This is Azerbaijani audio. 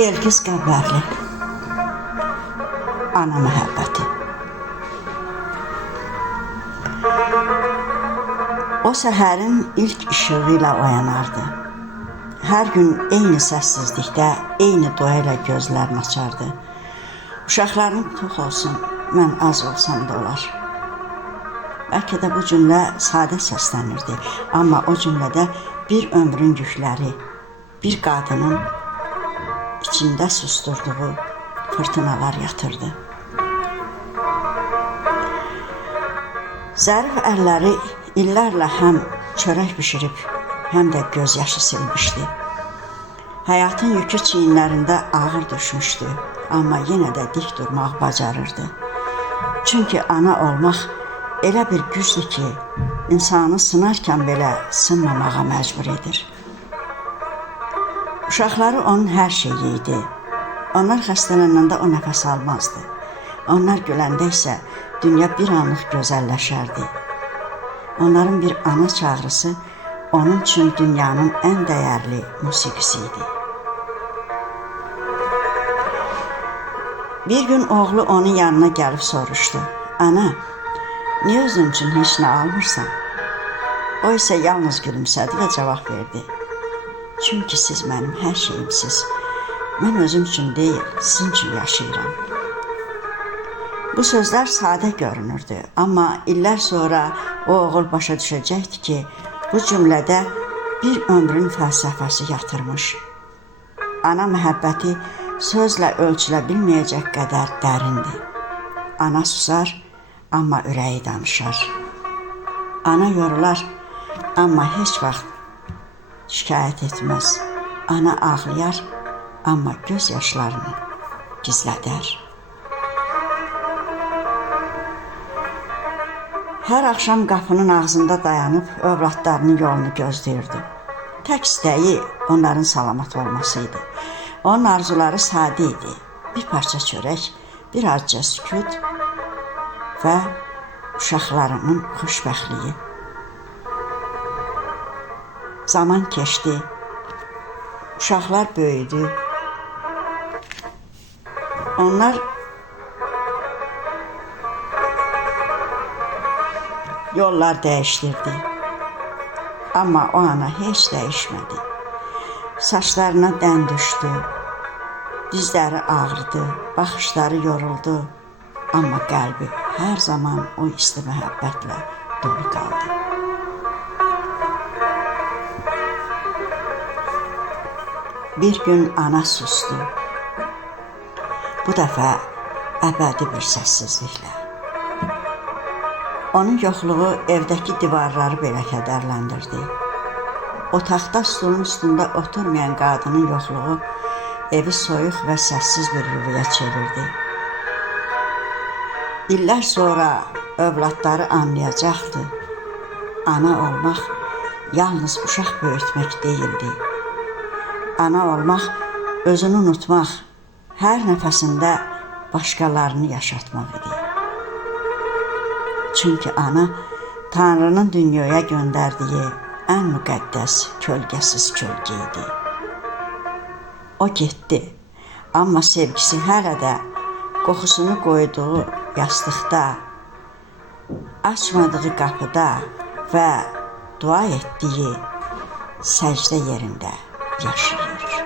Elgiz Qəmbərli. Ana məhəbbəti. O səhərin ilk işığı ilə oyanardı. Hər gün eyni səssizlikdə, eyni doya ilə gözlərini açardı. Uşaqlarım tox olsun, mən az olsam da olar. Bəlkə də bu cümlə sadə səslənirdi, amma o cümlədə bir ömrün yükləri, bir qadının içində susturduğu fırtınalar yatırdı. Zərif əlləri illərlə həm çörək bişirib, həm də göz yaşı silmişdi. Həyatın yükü çiyinlərində ağır düşmüşdü, amma yenə də dik durmaq bacarırdı. Çünki ana olmaq elə bir gücdür ki, insanı sınarkən belə sınmamağa məcbur edir. Uşaqları onun hər şeyi idi. Onlar xəstələnəndə o nəfəs almazdı. Onlar güləndə isə dünya bir anlıq gözəlləşərdi. Onların bir ana çağrısı onun üçün dünyanın ən dəyərli musiqisi idi. Bir gün oğlu onun yanına gəlib soruşdu. Ana, niyə özün üçün heç nə almırsan? O isə yalnız gülümsədi və cavab verdi. Çünki siz mənim hər şeyimsiz. Mən özüm üçün deyil, sizin üçün yaşayıram. Bu sözlər sadə görünürdü, amma illər sonra o oğul başa düşəcəkdi ki, bu cümlədə bir ömrün fəlsəfəsi yatırmış. Ana məhəbbəti sözlə ölçülə bilməyəcək qədər dərindir. Ana susar, amma ürəyi danışar. Ana yorular, amma heç vaxt şikayət etməz. Ana ağlayar, amma göz yaşlarını gizlədər. Hər axşam qapının ağzında dayanıb övladlarının yolunu gözləyirdi. Tək istəyi onların salamat olması idi. Onun arzuları sadə idi. Bir parça çörək, bir azca sükut və uşaqlarının xoşbəxtliyi. Zaman keçdi, uşaqlar böyüdü. Onlar yollar dəyişdirdi. Amma o ana heç dəyişmədi. Saçlarına dən düşdü, dizləri ağrıdı, baxışları yoruldu. Amma qəlbi hər zaman o isti məhəbbətlə dolu qaldı. Bir gün ana sustu. Bu dəfə əbədi bir səssizliklə. Onun yoxluğu evdəki divarları belə kədərləndirdi. Otaqda stolun üstündə oturmayan qadının yoxluğu evi soyuq və səssiz bir yuvaya çevirdi. İllər sonra övladları anlayacaqdı. Ana olmaq yalnız uşaq böyütmək deyildi. Ana olmaq özünü unutmaq, hər nəfəsində başqalarını yaşatmaq idi. Çünki ana Tanrının dünyaya göndərdiyi ən müqəddəs, kölgəsiz kölgə idi. O getdi, amma sevgisi hələ də qoxusunu qoyduğu yastıqda, açmadığı qapıda və dua etdiyi səcdə yerində yaşayır.